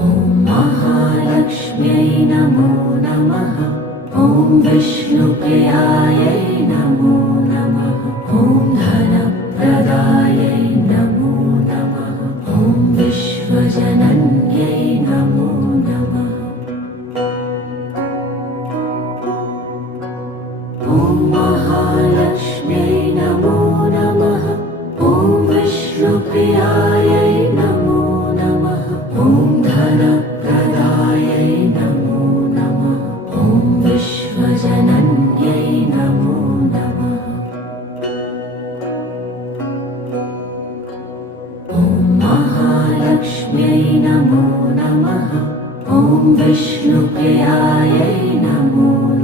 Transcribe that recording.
ॐ महालक्ष्म्यै नमो नमः। ॐ विष्णुप्रियायै नमो नमः। ॐ धनप्रदायै नमो नमः। ॐ विश्वजनन्यै नमो नमः। ॐ महालक्ष्म्यै नमो नमः। ॐ विष्णुप्रियायै नमो नमः। ॐ धनप्रदायै नमो नमः। ॐ विश्वजनन्यै नमो नमः। ॐ महालक्ष्म्यै नमो नमः। ॐ विष्णुप्रियायै नमो